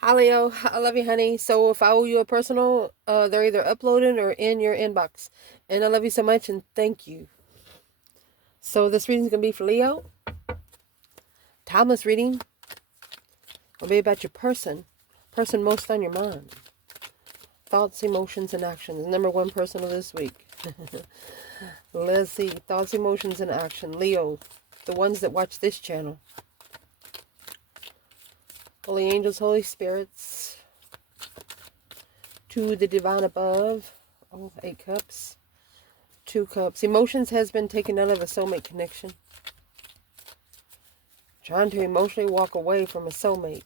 Hi Leo, I love you, honey. So if I owe you a personal, they're either uploaded or in your inbox. And I love you so much and thank you. So this reading's gonna be for Leo. Timeless reading will be about your person most on your mind. Thoughts, emotions, and actions. Number one personal this week. Let's see. Thoughts, emotions, and action. Leo, the ones that watch this channel. Holy angels, Holy spirits. To the divine above. Oh, 8 cups. 2 cups. Emotions has been taken out of a soulmate connection. Trying to emotionally walk away from a soulmate.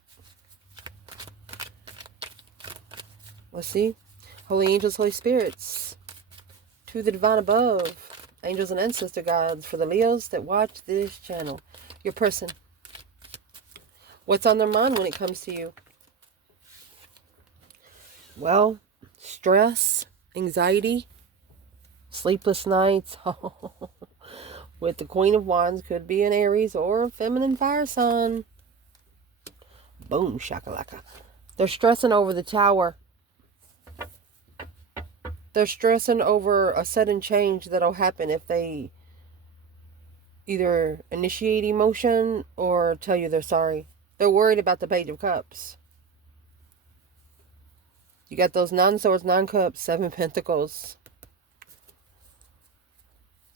Let's see. Holy angels, Holy spirits. To the divine above. Angels and ancestor guides for the Leos that watch this channel. Your person. What's on their mind when it comes to you? Well, stress, anxiety, sleepless nights. With the Queen of Wands, could be an Aries or a feminine fire sign. Boom, shakalaka. They're stressing over the Tower. They're stressing over a sudden change that'll happen if they either initiate emotion or tell you they're sorry. They're worried about the Page of Cups. You got those 9 swords, 9 cups, 7 pentacles.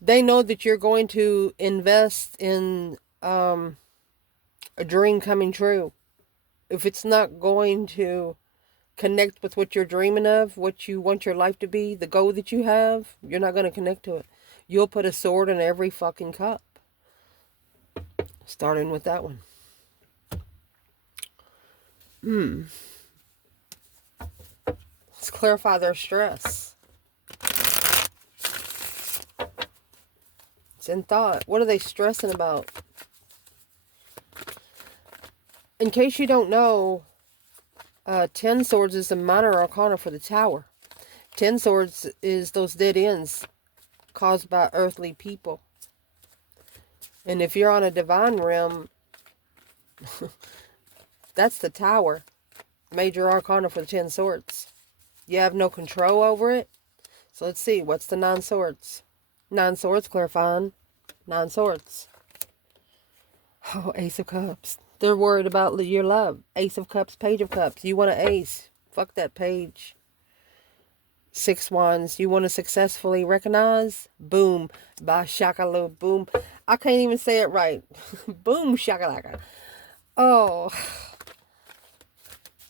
They know that you're going to invest in a dream coming true. If it's not going to connect with what you're dreaming of, what you want your life to be, the goal that you have, you're not going to connect to it. You'll put a sword in every fucking cup. Starting with that one. Let's clarify their stress. It's in thought. What are they stressing about? In case you don't know, 10 swords is the minor arcana for the Tower. 10 swords is those dead ends caused by earthly people. And if you're on a divine realm, that's the Tower. Major arcana for the 10 swords. You have no control over it. So let's see. What's the 9 swords? 9 swords, clarifying. 9 swords. Oh, Ace of Cups. They're worried about your love. Ace of Cups, Page of Cups. You want an ace. Fuck that page. 6 wands. You want to successfully recognize? Boom. Ba shakaloo. Boom. I can't even say it right. Boom shakalaka. Oh.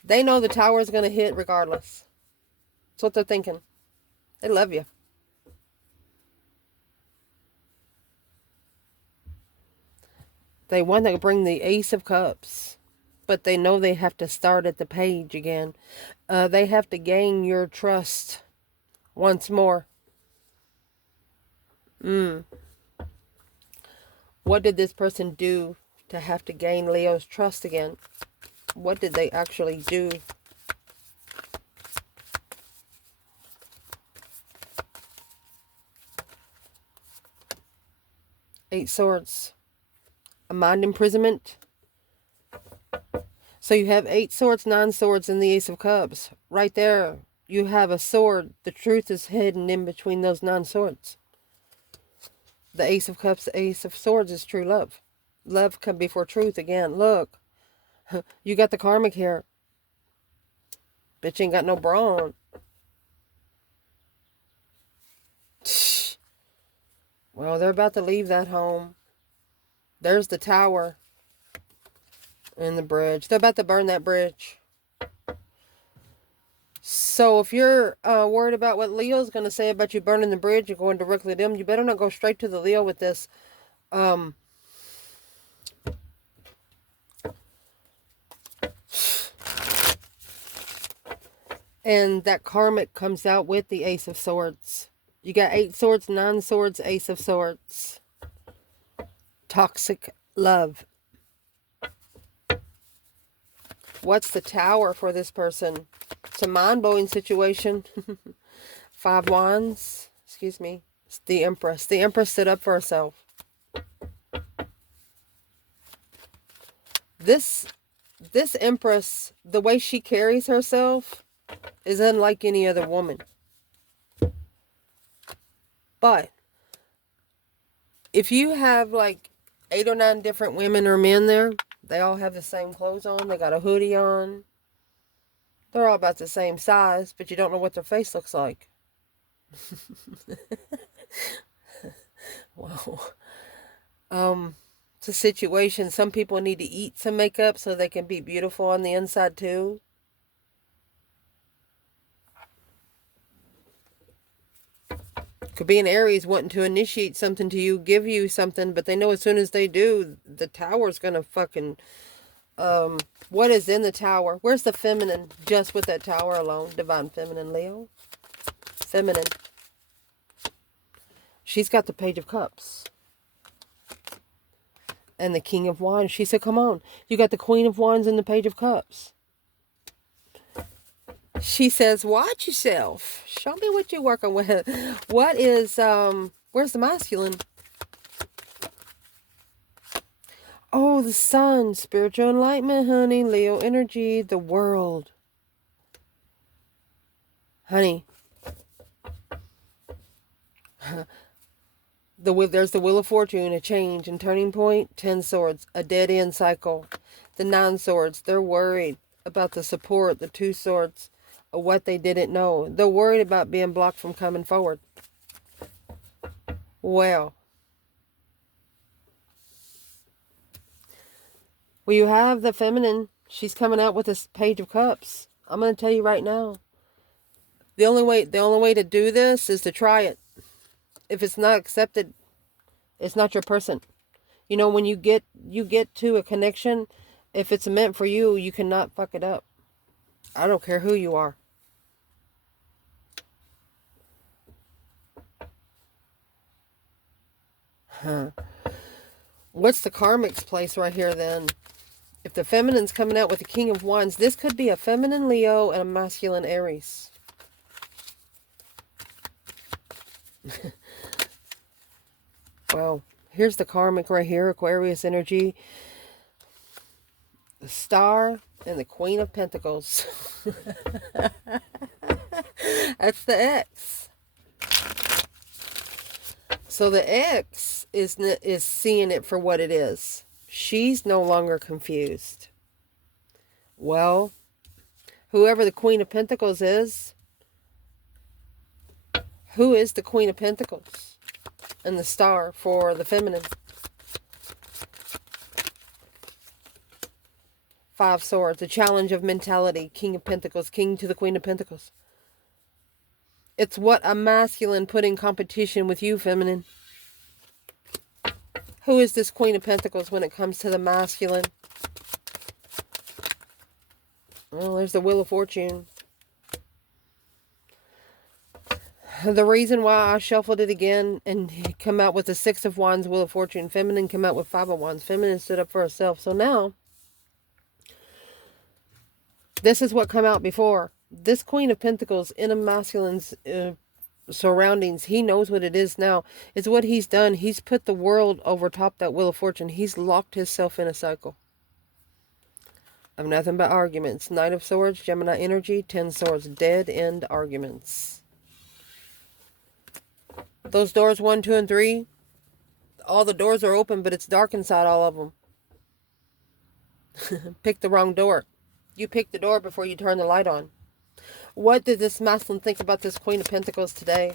They know the Tower is going to hit regardless. That's what they're thinking. They love you. They want to bring the Ace of Cups. But they know they have to start at the page again. They have to gain your trust once more. What did this person do to have to gain Leo's trust again? What did they actually do? Eight swords. A mind imprisonment. So you have 8 swords, 9 swords, and the Ace of Cups. Right there, you have a sword. The truth is hidden in between those 9 swords. The Ace of Cups, the Ace of Swords is true love. Love come before truth again. Look, you got the Karmic here. Bitch ain't got no bra on. Well, they're about to leave that home. There's the Tower and the bridge. They're about to burn that bridge. So if you're worried about what Leo's going to say about you burning the bridge and going directly to them, you better not go straight to the Leo with this. And that Karmic comes out with the Ace of Swords. You got 8 swords, 9 swords, Ace of Swords. Toxic love. What's the Tower for this person? It's a mind-blowing situation. 5 wands. Excuse me. It's the Empress. The Empress stood up for herself. This this Empress, the way she carries herself is unlike any other woman. But if you have like 8 or 9 different women or men there, they all have the same clothes on. They got a hoodie on. They're all about the same size, but you don't know what their face looks like. Wow. It's a situation. Some people need to eat some makeup so they can be beautiful on the inside too. Could be an Aries wanting to initiate something to you, give you something, but they know as soon as they do, the tower's gonna fucking, what is in the tower? Where's the feminine just with that tower alone? Divine feminine, Leo. Feminine. She's got the Page of Cups. And the King of Wands. She said, come on. You got the Queen of Wands and the Page of Cups. She says, watch yourself. Show me what you're working with. What is, where's the masculine? Oh, the sun. Spiritual enlightenment, honey. Leo energy. The world. Honey. There's the Wheel of Fortune, a change and turning point. 10 swords, a dead end cycle. The 9 swords, they're worried about the support. The 2 swords, of what they didn't know. They're worried about being blocked from coming forward. Well, you have the feminine. She's coming out with this Page of Cups. I'm going to tell you right now. The only way to do this is to try it. If it's not accepted, it's not your person. You know, when you get to a connection, if it's meant for you, you cannot fuck it up. I don't care who you are. What's the Karmic's place right here then? If the feminine's coming out with the King of Wands, this could be a feminine Leo and a masculine Aries. Well, here's the Karmic right here, Aquarius energy. The Star and the Queen of Pentacles. That's the X. So the X is seeing it for what it is. She's no longer confused. Well, whoever the Queen of Pentacles is, who is the Queen of Pentacles? And the Star for the feminine. 5 swords, the challenge of mentality, King of Pentacles, King to the Queen of Pentacles. It's what a masculine put in competition with you, feminine. Who is this Queen of Pentacles when it comes to the masculine? Well, there's the Wheel of Fortune. The reason why I shuffled it again and come out with the 6 of Wands, Wheel of Fortune. Feminine come out with 5 of Wands. Feminine stood up for herself. So now, this is what come out before. This Queen of Pentacles in a masculine's surroundings, he knows what it is now. It's what he's done. He's put the world over top that Wheel of Fortune. He's locked himself in a cycle of nothing but arguments. Knight of Swords, Gemini energy, 10 swords, dead end arguments. Those doors 1, 2, and 3, all the doors are open, but it's dark inside all of them. Pick the wrong door. You pick the door before you turn the light on. What did this masculine think about this Queen of Pentacles today?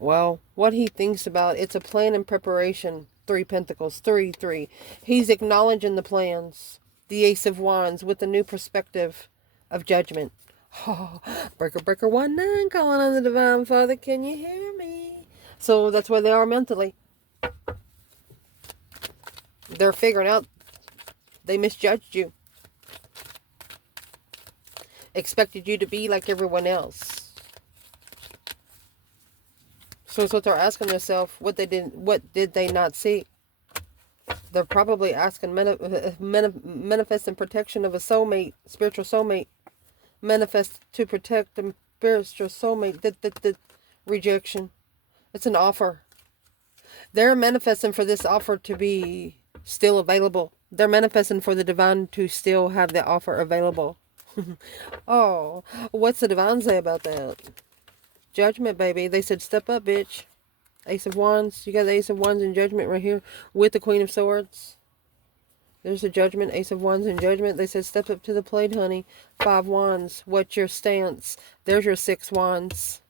Well, what he thinks about, it's a plan and preparation. 3 Pentacles, 3, 3. He's acknowledging the plans. The Ace of Wands with a new perspective of judgment. Oh, breaker, breaker, 1-9, calling on the Divine Father. Can you hear me? So that's where they are mentally. They're figuring out they misjudged you. Expected you to be like everyone else. So it's what they're asking themselves, what did they not see? They're probably asking, manifesting protection of a soulmate, spiritual soulmate. Manifest to protect the spiritual soulmate. The rejection. It's an offer. They're manifesting for this offer to be still available. They're manifesting for the divine to still have the offer available. Oh, what's the divine say about that? Judgment, baby. They said, step up, bitch. Ace of Wands. You got the Ace of Wands and Judgment right here with the Queen of Swords. There's the Judgment, Ace of Wands and Judgment. They said, step up to the plate, honey. 5 Wands. What's your stance? There's your 6 Wands.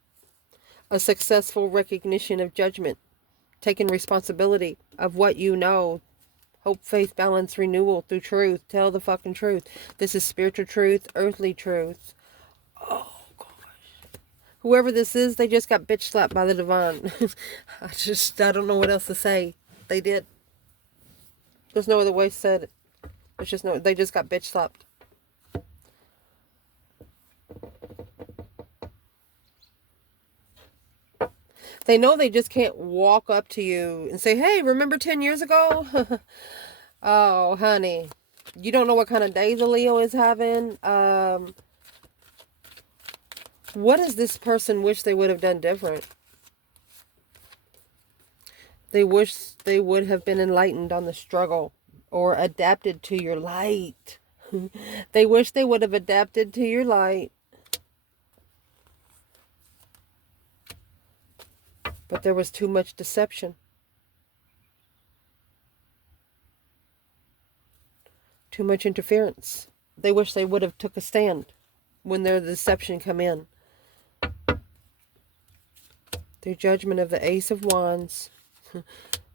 A successful recognition of judgment. Taking responsibility of what you know. Hope, faith, balance, renewal through truth. Tell the fucking truth. This is spiritual truth, earthly truth. Oh, gosh. Whoever this is, they just got bitch slapped by the divine. I don't know what else to say. They did. There's no other way to say it. It's just no, they just got bitch slapped. They know they just can't walk up to you and say, hey, remember 10 years ago? Oh, honey. You don't know what kind of day the Leo is having. What does this person wish they would have done different? They wish they would have been enlightened on the struggle or adapted to your light. They wish they would have adapted to your light. But there was too much deception. Too much interference. They wish they would have took a stand when their deception come in. Their judgment of the Ace of Wands.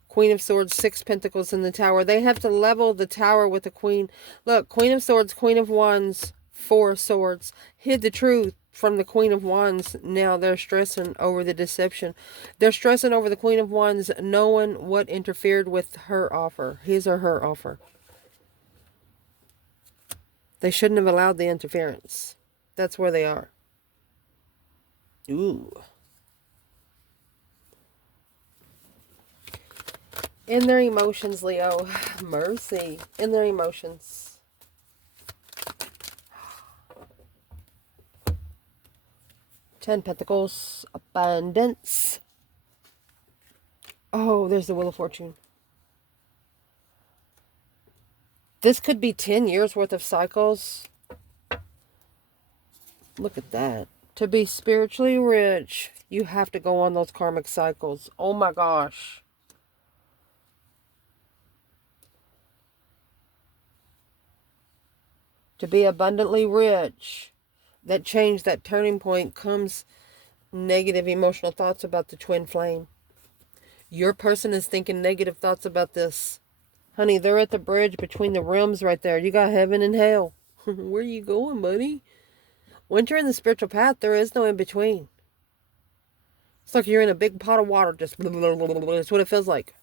Queen of Swords, 6 Pentacles in the Tower. They have to level the Tower with the Queen. Look, Queen of Swords, Queen of Wands, 4 Swords. Hid the truth from the Queen of Wands. Now they're stressing over the deception. They're stressing over the Queen of Wands, knowing what interfered with her offer. His or her offer. They shouldn't have allowed the interference. That's where they are. Ooh. In their emotions, Leo. Mercy. In their emotions. Ten Pentacles. Abundance. Oh, there's the Wheel of Fortune. This could be 10 years worth of cycles. Look at that. To be spiritually rich, you have to go on those karmic cycles. Oh my gosh. To be abundantly rich, that change, that turning point comes negative emotional thoughts about the twin flame. Your person is thinking negative thoughts about this. Honey, they're at the bridge between the realms right there. You got heaven and hell. Where are you going, buddy? Once you're in the spiritual path, there is no in between. It's like you're in a big pot of water. Just blah, blah, blah, blah, blah. It's what it feels like.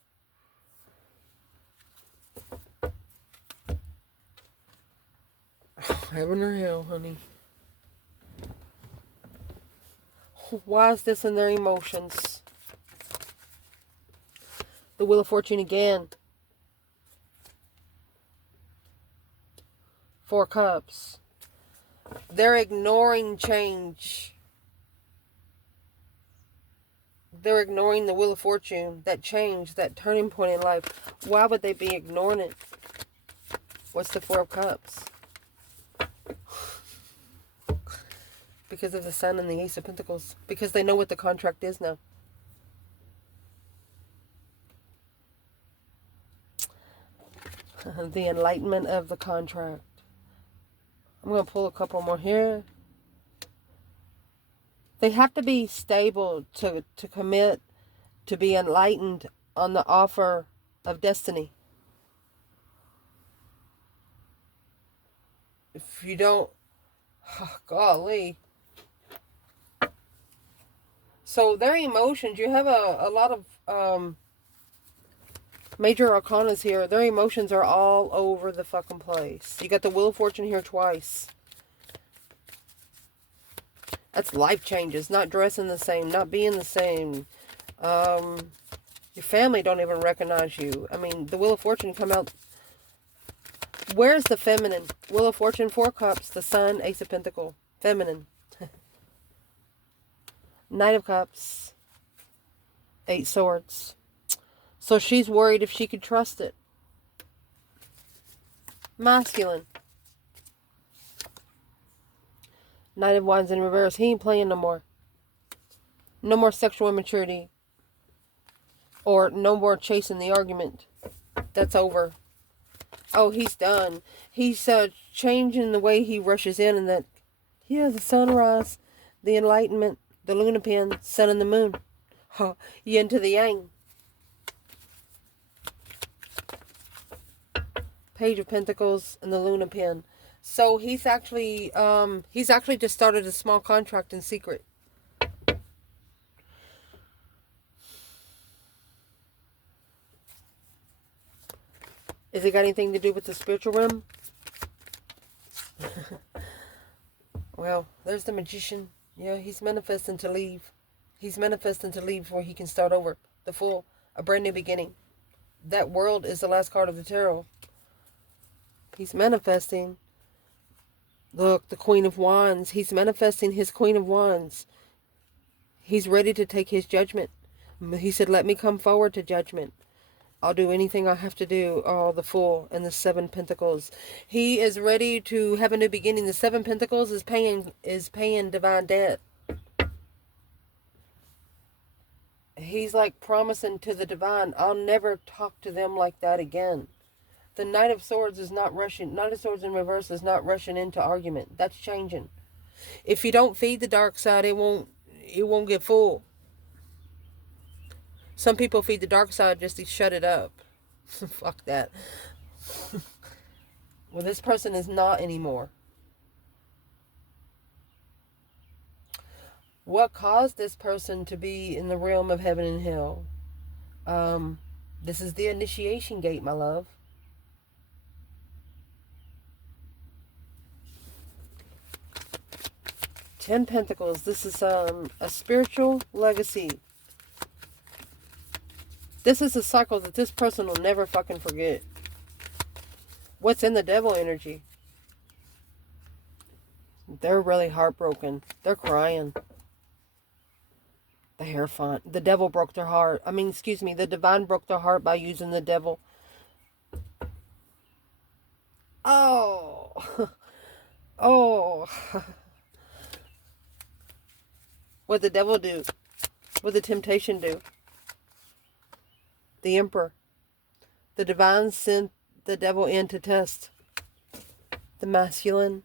Heaven or hell, honey. Why is this in their emotions? The Wheel of Fortune again. 4 Cups. They're ignoring change. They're ignoring the Wheel of Fortune. That change, that turning point in life. Why would they be ignoring it? What's the 4 of Cups? Because of the Sun and the Ace of Pentacles. Because they know what the contract is now. The enlightenment of the contract. I'm going to pull a couple more here. They have to be stable to commit, to be enlightened on the offer of destiny. If you don't, oh, golly. So their emotions, you have a lot of major arcanas here. Their emotions are all over the fucking place. You got the Wheel of Fortune here twice. That's life changes. Not dressing the same. Not being the same. Your family don't even recognize you. I mean, the Wheel of Fortune come out. Where's the feminine? Wheel of Fortune, 4 Cups. The Sun, Ace of Pentacles. Feminine. Knight of Cups. 8 Swords. So she's worried if she could trust it. Masculine. Knight of Wands in reverse. He ain't playing no more. No more sexual immaturity. Or no more chasing the argument. That's over. Oh, he's done. He's changing the way he rushes in, and that, yeah, the sunrise, the enlightenment, the Luna pin, sun and the moon. Huh. Yin to the yang. Page of Pentacles and the Luna pin. So he's actually just started a small contract in secret. Is it got anything to do with the spiritual realm? Well, there's the Magician. Yeah, he's manifesting to leave. He's manifesting to leave before he can start over. The Fool. A brand new beginning. That World is the last card of the tarot. He's manifesting. Look, the Queen of Wands. He's manifesting his Queen of Wands. He's ready to take his judgment. He said, let me come forward to judgment. I'll do anything I have to do. Oh, the Fool and the Seven Pentacles. He is ready to have a new beginning. The Seven Pentacles is paying divine debt. He's like promising to the divine, I'll never talk to them like that again. The Knight of Swords is not rushing. Knight of Swords in reverse is not rushing into argument. That's changing. If you don't feed the dark side, it won't get full. Some people feed the dark side just to shut it up. Fuck that. Well, this person is not anymore. What caused this person to be in the realm of heaven and hell? This is the initiation gate, my love. Ten Pentacles. This is a spiritual legacy. This is a cycle that this person will never fucking forget. What's in the Devil energy? They're really heartbroken. They're crying. The Hierophant. The devil broke their heart. The divine broke their heart by using the devil. Oh. Oh. What'd the devil do? What'd the temptation do? The Emperor. The divine sent the devil in to test the masculine.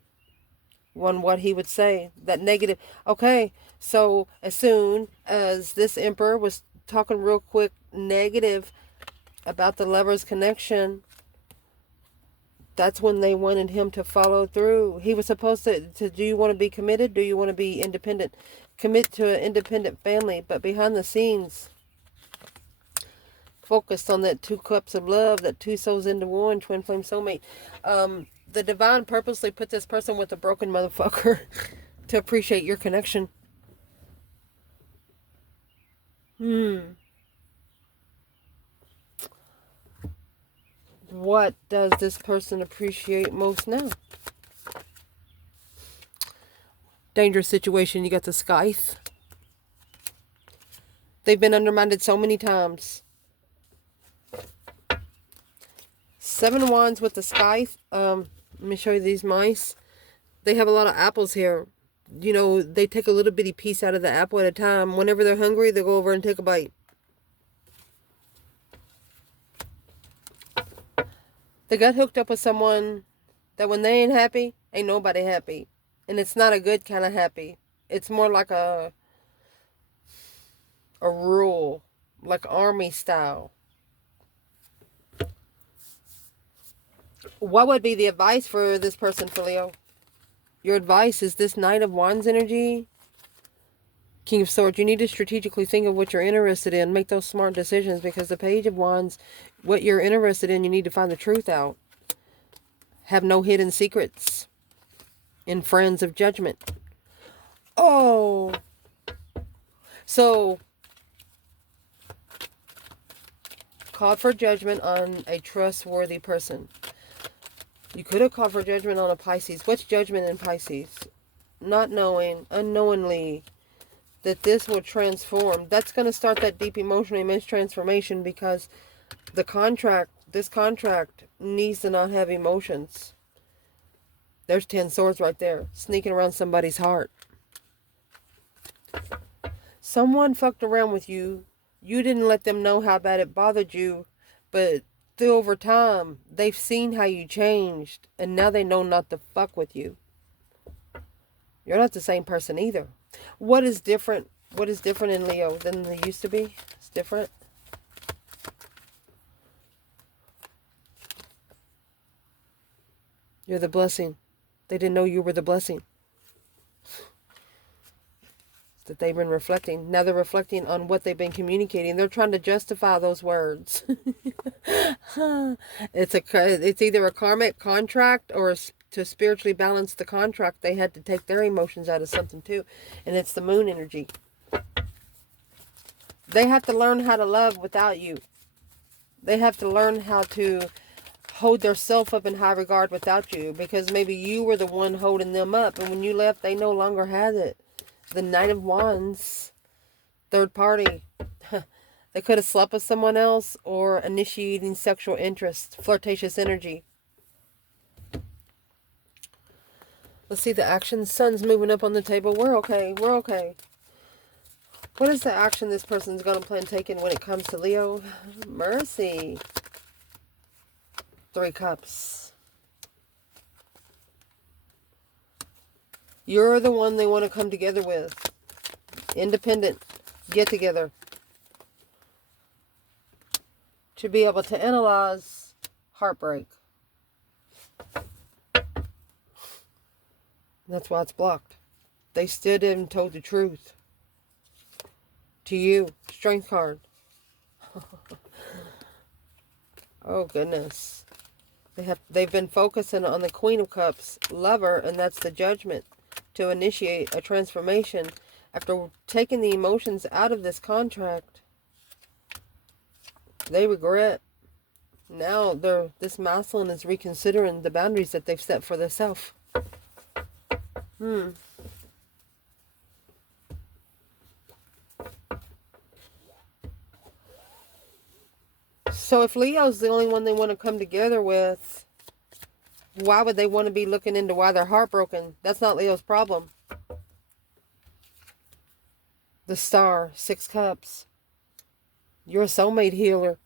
What he would say. That negative. Okay, so as soon as this Emperor was talking real quick negative about the lover's connection, that's when they wanted him to follow through. He was supposed to do you want to be committed? Do you want to be independent? Commit to an independent family. But behind the scenes, focused on that 2 cups of love, that 2 souls into one, twin flame soulmate. The divine purposely put this person with a broken motherfucker to appreciate your connection. What does this person appreciate most now? Dangerous situation. You got the Scythe. They've been undermined so many times. 7 Wands with the Scythe. Let me show you these mice. They have a lot of apples here. You know, they take a little bitty piece out of the apple at a time. Whenever they're hungry, they go over and take a bite. They got hooked up with someone that when they ain't happy, ain't nobody happy. And it's not a good kind of happy. It's more like a rule, like army style. What would be the advice for this person, for Leo? Your advice is this Knight of Wands energy. King of Swords. You need to strategically think of what you're interested in. Make those smart decisions, because the Page of Wands, what you're interested in, you need to find the truth out. Have no hidden secrets. In Friends of Judgment. Oh. So, call for judgment on a trustworthy person. You could have called for judgment on a Pisces. What's judgment in Pisces? Not knowing, unknowingly, that this will transform. That's going to start that deep emotional immense transformation, because This contract needs to not have emotions. There's 10 swords right there, sneaking around somebody's heart. Someone fucked around with you. You didn't let them know how bad it bothered you, but through over time, they've seen how you changed, and now they know not to fuck with you. You're not the same person either. What is different? What is different in Leo than they used to be? It's different. You're the blessing. They didn't know you were the blessing that they've been reflecting. Now they're reflecting on what they've been communicating. They're trying to justify those words. It's either a karmic contract, or to spiritually balance the contract, they had to take their emotions out of something too. And it's the moon energy. They have to learn how to love without you. They have to learn how to hold their self up in high regard without you, because maybe you were the one holding them up, and when you left, they no longer had it. The Knight of Wands, third party. They could have slept with someone else, or initiating sexual interest, flirtatious energy. Let's see the action. Sun's moving up on the table. We're okay. We're okay. What is the action this person's going to plan taking when it comes to Leo? Mercy. 3 cups. You're the one they want to come together with. Independent. Get together. To be able to analyze heartbreak. That's why it's blocked. They stood in and told the truth. To you. Strength card. Oh, goodness. They've been focusing on the Queen of Cups, lover, and that's the Judgment, to initiate a transformation after taking the emotions out of this contract. They regret. Now this masculine is reconsidering the boundaries that they've set for themselves. So if Leo's the only one they want to come together with, why would they want to be looking into why they're heartbroken? That's not Leo's problem. The Star, 6 cups. You're a soulmate healer.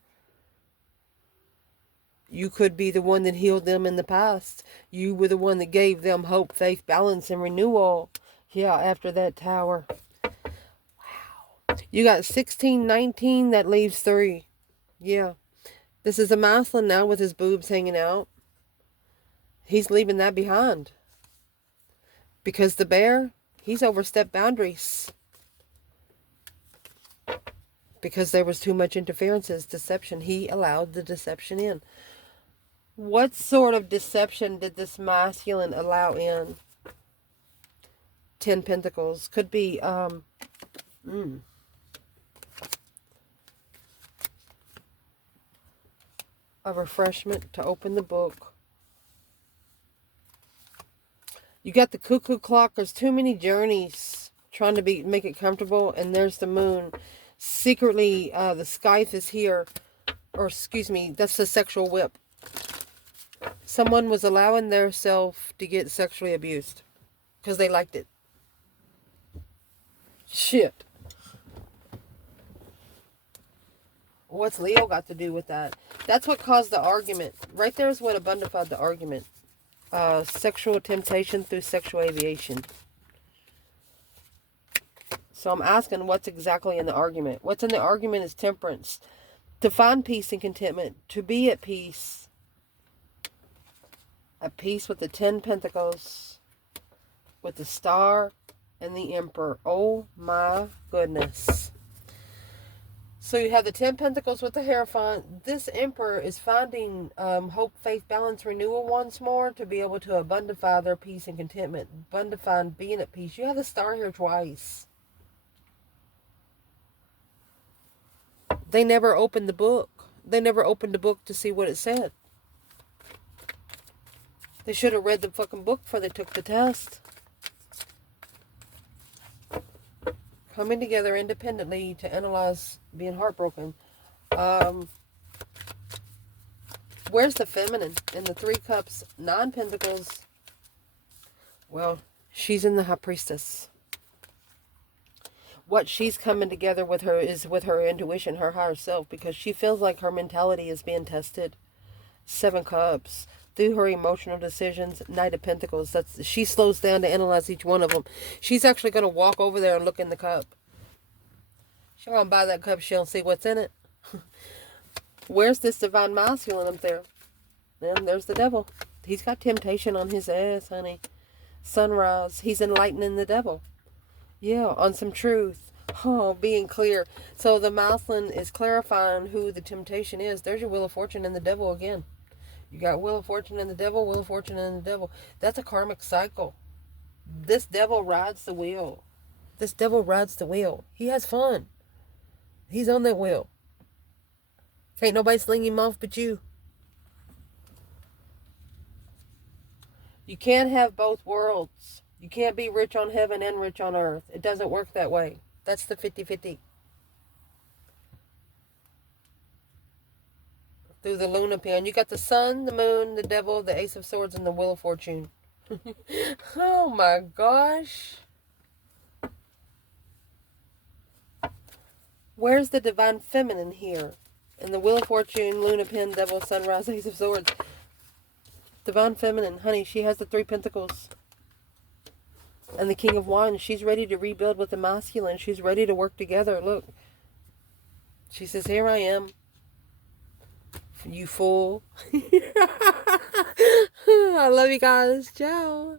You could be the one that healed them in the past. You were the one that gave them hope, faith, balance, and renewal. Yeah, after that Tower. Wow. You got 16, 19, that leaves 3. Yeah. This is a masculine now with his boobs hanging out. He's leaving that behind. Because the Bear, he's overstepped boundaries. Because there was too much interferences, deception. He allowed the deception in. What sort of deception did this masculine allow in? 10 Pentacles. Could be, a refreshment to open the book. You got the cuckoo clock. There's too many journeys trying to make it comfortable. And there's the moon. Secretly, the scythe is here. Or, excuse me, that's the sexual whip. Someone was allowing their self to get sexually abused. Because they liked it. Shit. What's Leo got to do with that? That's what caused the argument. Right there is what abundified the argument. Sexual temptation through sexual aviation. So I'm asking, what's exactly in the argument? What's in the argument is temperance. To find peace and contentment. To be at peace. At peace with the 10 Pentacles. With the Star and the Emperor. Oh my goodness. So you have the 10 Pentacles with the Hierophant. This Emperor is finding hope, faith, balance, renewal once more to be able to abundify their peace and contentment. Abundify and being at peace. You have the Star here twice. They never opened the book. They never opened the book to see what it said. They should have read the fucking book before they took the test. Coming together independently to analyze being heartbroken. Where's the feminine in the Three Cups, Nine Pentacles? Well, she's in the High Priestess. What she's coming together with her is with her intuition, her higher self, because she feels like her mentality is being tested. Seven Cups. Through her emotional decisions, Knight of Pentacles. She slows down to analyze each one of them. She's actually going to walk over there and look in the cup. She's going to buy that cup. She'll see what's in it. Where's this divine masculine up there? And there's the devil. He's got temptation on his ass, honey. Sunrise. He's enlightening the devil. Yeah, on some truth. Oh, being clear. So the masculine is clarifying who the temptation is. There's your Wheel of Fortune and the devil again. You got Wheel of Fortune and the devil, Wheel of Fortune and the devil. That's a karmic cycle. This devil rides the wheel. This devil rides the wheel. He has fun. He's on that wheel. Can't nobody sling him off but you. You can't have both worlds. You can't be rich on heaven and rich on earth. It doesn't work that way. That's the 50-50. Through the Luna pen. You got the sun, the moon, the devil, the Ace of Swords, and the Wheel of Fortune. Oh my gosh. Where's the divine feminine here? In the Wheel of Fortune, Luna pen, devil, sunrise, Ace of Swords. Divine feminine, honey, she has the Three Pentacles. And the King of Wands. She's ready to rebuild with the masculine. She's ready to work together. Look. She says, here I am. You fool. I love you guys. Ciao.